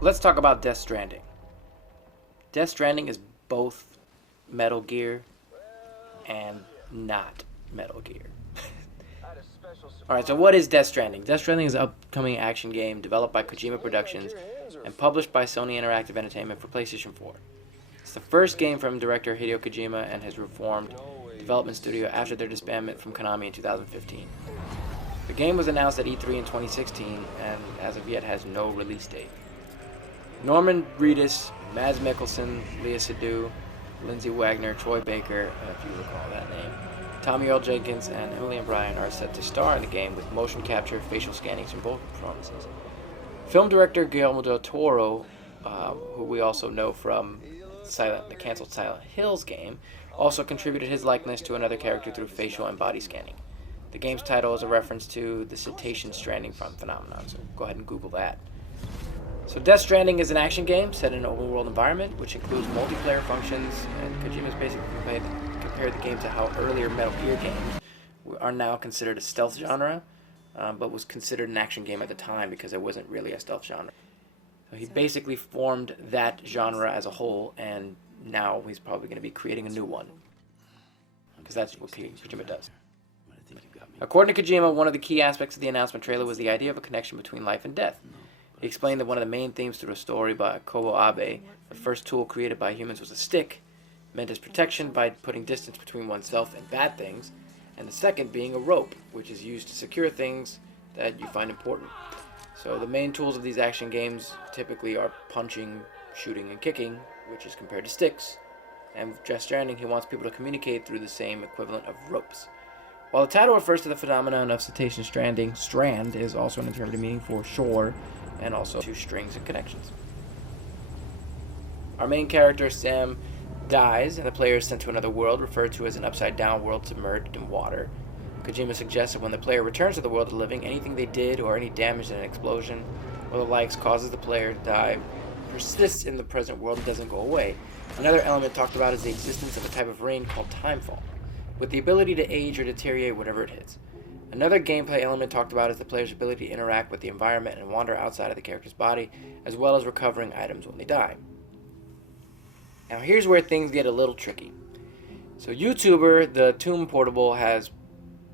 Let's talk about Death Stranding. Death Stranding is both Metal Gear and not Metal Gear. Alright, so what is Death Stranding? Death Stranding is an upcoming action game developed by Kojima Productions and published by Sony Interactive Entertainment for PlayStation 4. It's the first game from director Hideo Kojima and his reformed development studio after their disbandment from Konami in 2015. The game was announced at E3 in 2016 and as of yet has no release date. Norman Reedus, Mads Mikkelsen, Lea Seydoux, Lindsay Wagner, Troy Baker, if you recall that name, Tommy Earl Jenkins, and Emily O'Brien are set to star in the game with motion capture facial scannings from both performances. Film director Guillermo del Toro, who we also know from the canceled Silent Hills game, also contributed his likeness to another character through facial and body scanning. The game's title is a reference to the Death Stranding phenomenon, so go ahead and Google that. So Death Stranding is an action game set in an open world environment, which includes multiplayer functions, and Kojima's basically compared the game to how earlier Metal Gear games are now considered a stealth genre, but was considered an action game at the time because it wasn't really a stealth genre. So he basically formed that genre as a whole, and now he's probably going to be creating a new one, because that's what Kojima does. According to Kojima, one of the key aspects of the announcement trailer was the idea of a connection between life and death. He explained that one of the main themes through a story by Kobo Abe, the first tool created by humans, was a stick, meant as protection by putting distance between oneself and bad things, and the second being a rope, which is used to secure things that you find important. So the main tools of these action games typically are punching, shooting, and kicking, which is compared to sticks. And with Death Stranding, he wants people to communicate through the same equivalent of ropes. While the title refers to the phenomenon of cetacean stranding, strand is also an interpretive meaning for shore, and also to strings and connections. Our main character, Sam, dies, and the player is sent to another world, referred to as an upside-down world submerged in water. Kojima suggests that when the player returns to the world of the living, anything they did or any damage in an explosion or the likes causes the player to die persists in the present world and doesn't go away. Another element talked about is the existence of a type of rain called timefall, with the ability to age or deteriorate whatever it hits. Another gameplay element talked about is the player's ability to interact with the environment and wander outside of the character's body, as well as recovering items when they die. Now here's where things get a little tricky. So YouTuber, the Tomb Portable, has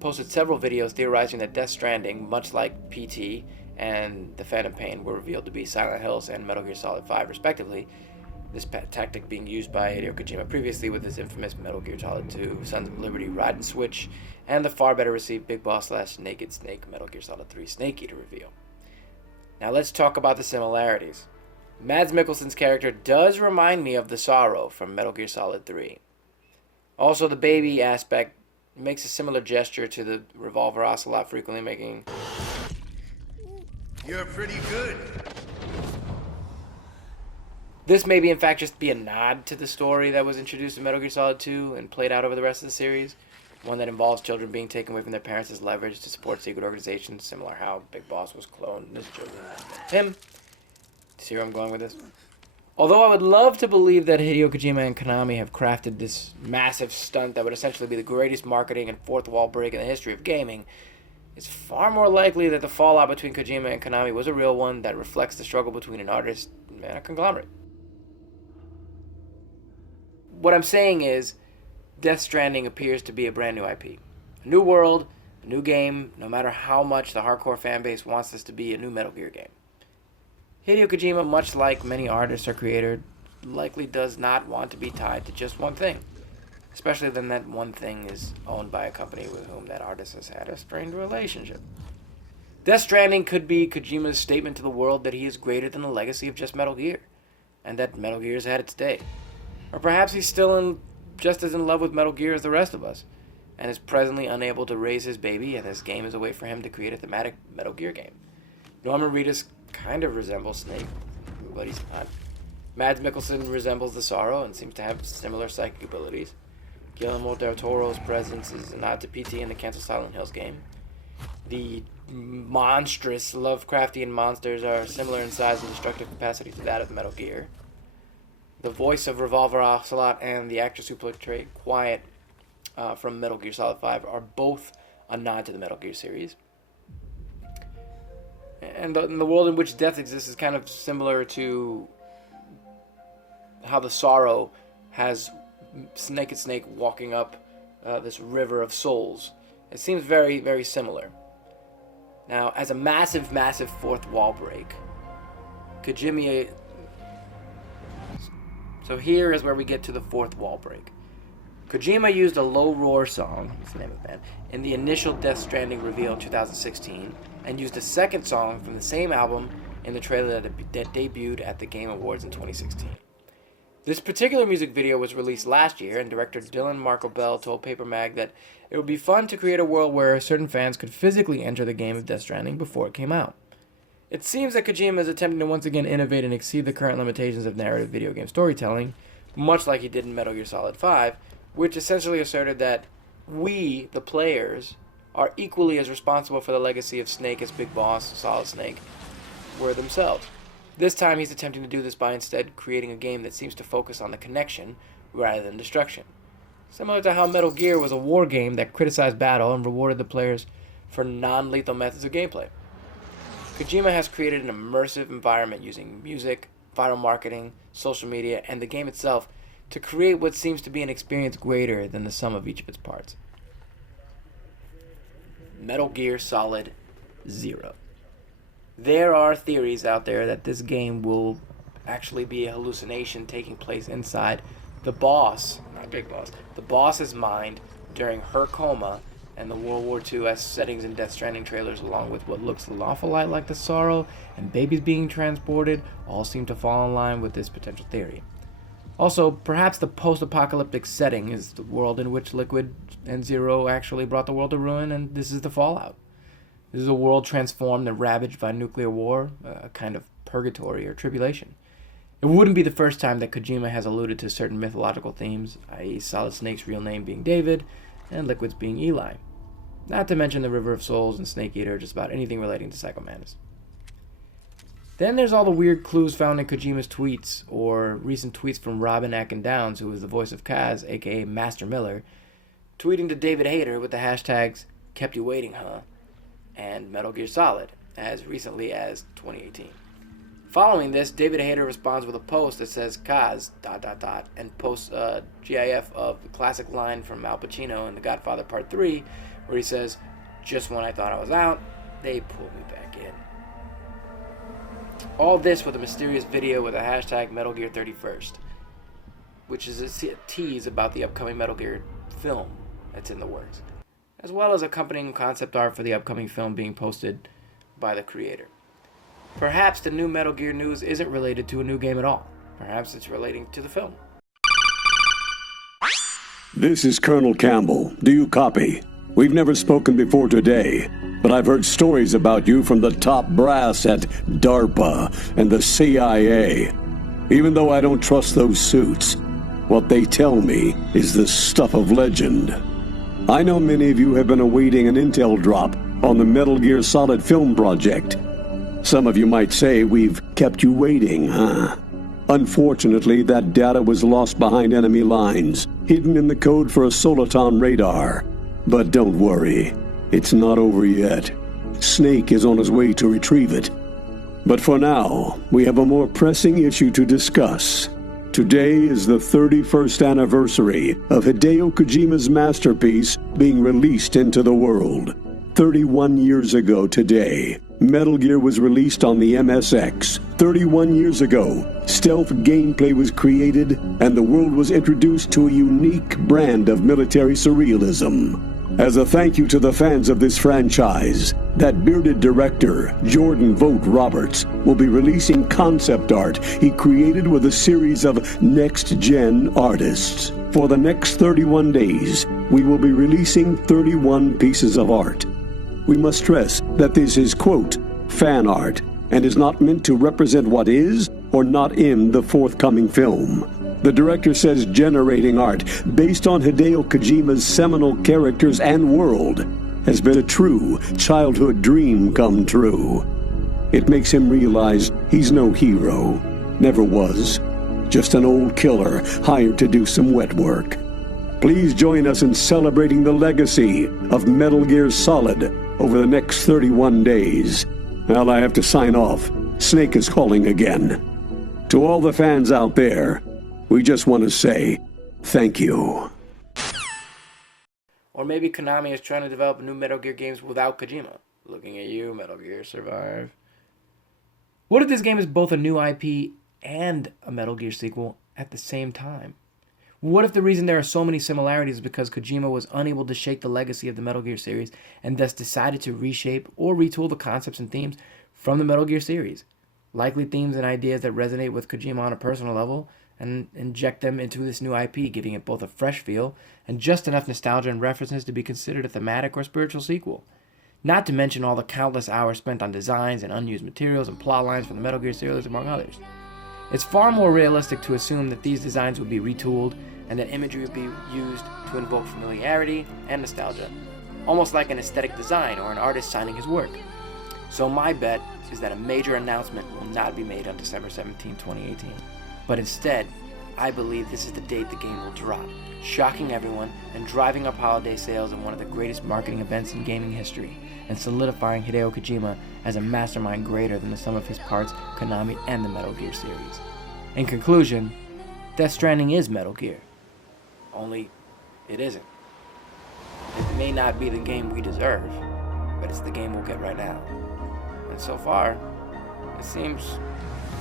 posted several videos theorizing that Death Stranding, much like PT and The Phantom Pain, were revealed to be Silent Hills and Metal Gear Solid 5 respectively, this tactic being used by Hideo Kojima previously with his infamous Metal Gear Solid 2, Sons of Liberty Ride and Switch, and the far better received Big Boss / Naked Snake Metal Gear Solid 3 Snake Eater reveal. Now let's talk about the similarities. Mads Mikkelsen's character does remind me of the Sorrow from Metal Gear Solid 3. Also, the baby aspect makes a similar gesture to the Revolver Ocelot frequently making. You're pretty good. This may be in fact just be a nod to the story that was introduced in Metal Gear Solid 2 and played out over the rest of the series. One that involves children being taken away from their parents as leverage to support secret organizations, similar how Big Boss was cloned and his children. Him. See where I'm going with this? Although I would love to believe that Hideo Kojima and Konami have crafted this massive stunt that would essentially be the greatest marketing and fourth wall break in the history of gaming, it's far more likely that the fallout between Kojima and Konami was a real one that reflects the struggle between an artist and a conglomerate. What I'm saying is, Death Stranding appears to be a brand new IP. A new world, a new game, no matter how much the hardcore fanbase wants this to be a new Metal Gear game. Hideo Kojima, much like many artists or creators, likely does not want to be tied to just one thing. Especially when that one thing is owned by a company with whom that artist has had a strained relationship. Death Stranding could be Kojima's statement to the world that he is greater than the legacy of just Metal Gear, and that Metal Gear has had its day. Or perhaps he's still just as in love with Metal Gear as the rest of us, and is presently unable to raise his baby, and this game is a way for him to create a thematic Metal Gear game. Norman Reedus kind of resembles Snake, but he's not. Mads Mikkelsen resembles the Sorrow and seems to have similar psychic abilities. Guillermo del Toro's presence is a nod to PT in the canceled Silent Hills game. The monstrous Lovecraftian monsters are similar in size and destructive capacity to that of Metal Gear. The voice of Revolver Ocelot and the actress who portrayed Quiet from Metal Gear Solid 5 are both a nod to the Metal Gear series. And the world in which death exists is kind of similar to how the Sorrow has Naked Snake walking up this river of souls. It seems very, very similar. Now, as a massive, massive fourth wall break, Kojima... So here is where we get to the fourth wall break. Kojima used a Low Roar song, that's the name of the band, in the initial Death Stranding reveal in 2016, and used a second song from the same album in the trailer that debuted at the Game Awards in 2016. This particular music video was released last year, and director Dylan Marco Bell told Paper Mag that it would be fun to create a world where certain fans could physically enter the game of Death Stranding before it came out. It seems that Kojima is attempting to once again innovate and exceed the current limitations of narrative video game storytelling, much like he did in Metal Gear Solid 5, which essentially asserted that we, the players, are equally as responsible for the legacy of Snake as Big Boss, Solid Snake, were themselves. This time he's attempting to do this by instead creating a game that seems to focus on the connection rather than destruction. Similar to how Metal Gear was a war game that criticized battle and rewarded the players for non-lethal methods of gameplay. Kojima has created an immersive environment using music, viral marketing, social media, and the game itself to create what seems to be an experience greater than the sum of each of its parts. Metal Gear Solid 0. There are theories out there that this game will actually be a hallucination taking place inside the boss, not Big Boss, the boss's mind during her coma, and the World War II settings in Death Stranding trailers, along with what looks an awful lot like the Sorrow and babies being transported, all seem to fall in line with this potential theory. Also, perhaps the post-apocalyptic setting is the world in which Liquid and Zero actually brought the world to ruin, and this is the fallout. This is a world transformed and ravaged by nuclear war, a kind of purgatory or tribulation. It wouldn't be the first time that Kojima has alluded to certain mythological themes, i.e. Solid Snake's real name being David, and Liquid's being Eli. Not to mention the River of Souls and Snake Eater, just about anything relating to Psycho Mantis. Then there's all the weird clues found in Kojima's tweets, or recent tweets from Robin Atkin Downs, who is the voice of Kaz, aka Master Miller, tweeting to David Hayter with the hashtags "Kept You Waiting, Huh?" and Metal Gear Solid, as recently as 2018. Following this, David Hayter responds with a post that says Kaz, ... and posts a GIF of the classic line from Al Pacino in The Godfather Part 3, where he says, "Just when I thought I was out, they pulled me back in." All this with a mysterious video with a hashtag Metal Gear 31st, which is a tease about the upcoming Metal Gear film that's in the works, as well as accompanying concept art for the upcoming film being posted by the creator. Perhaps the new Metal Gear news isn't related to a new game at all. Perhaps it's relating to the film. This is Colonel Campbell. Do you copy? We've never spoken before today, but I've heard stories about you from the top brass at DARPA and the CIA. Even though I don't trust those suits, what they tell me is the stuff of legend. I know many of you have been awaiting an intel drop on the Metal Gear Solid film project. Some of you might say we've kept you waiting, huh? Unfortunately, that data was lost behind enemy lines, hidden in the code for a Soliton radar. But don't worry, it's not over yet. Snake is on his way to retrieve it. But for now, we have a more pressing issue to discuss. Today is the 31st anniversary of Hideo Kojima's masterpiece being released into the world. 31 years ago today, Metal Gear was released on the MSX. 31 years ago, stealth gameplay was created and the world was introduced to a unique brand of military surrealism. As a thank you to the fans of this franchise, that bearded director, Jordan Vogt Roberts, will be releasing concept art he created with a series of next-gen artists. For the next 31 days, we will be releasing 31 pieces of art. We must stress that this is, quote, fan art, and is not meant to represent what is or not in the forthcoming film. The director says generating art based on Hideo Kojima's seminal characters and world has been a true childhood dream come true. It makes him realize he's no hero, never was, just an old killer hired to do some wet work. Please join us in celebrating the legacy of Metal Gear Solid over the next 31 days. Well, I have to sign off. Snake is calling again. To all the fans out there, we just want to say thank you. Or maybe Konami is trying to develop new Metal Gear games without Kojima. Looking at you, Metal Gear Survive. What if this game is both a new IP and a Metal Gear sequel at the same time? What if the reason there are so many similarities is because Kojima was unable to shake the legacy of the Metal Gear series and thus decided to reshape or retool the concepts and themes from the Metal Gear series? Likely themes and ideas that resonate with Kojima on a personal level, and inject them into this new IP, giving it both a fresh feel and just enough nostalgia and references to be considered a thematic or spiritual sequel. Not to mention all the countless hours spent on designs and unused materials and plot lines from the Metal Gear series, among others. It's far more realistic to assume that these designs would be retooled and that imagery would be used to invoke familiarity and nostalgia, almost like an aesthetic design or an artist signing his work. So my bet is that a major announcement will not be made on December 17, 2018. But instead, I believe this is the date the game will drop, shocking everyone and driving up holiday sales in one of the greatest marketing events in gaming history, and solidifying Hideo Kojima as a mastermind greater than the sum of his parts, Konami, and the Metal Gear series. In conclusion, Death Stranding is Metal Gear. Only, it isn't. It may not be the game we deserve, but it's the game we'll get right now. And so far, it seems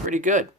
pretty good.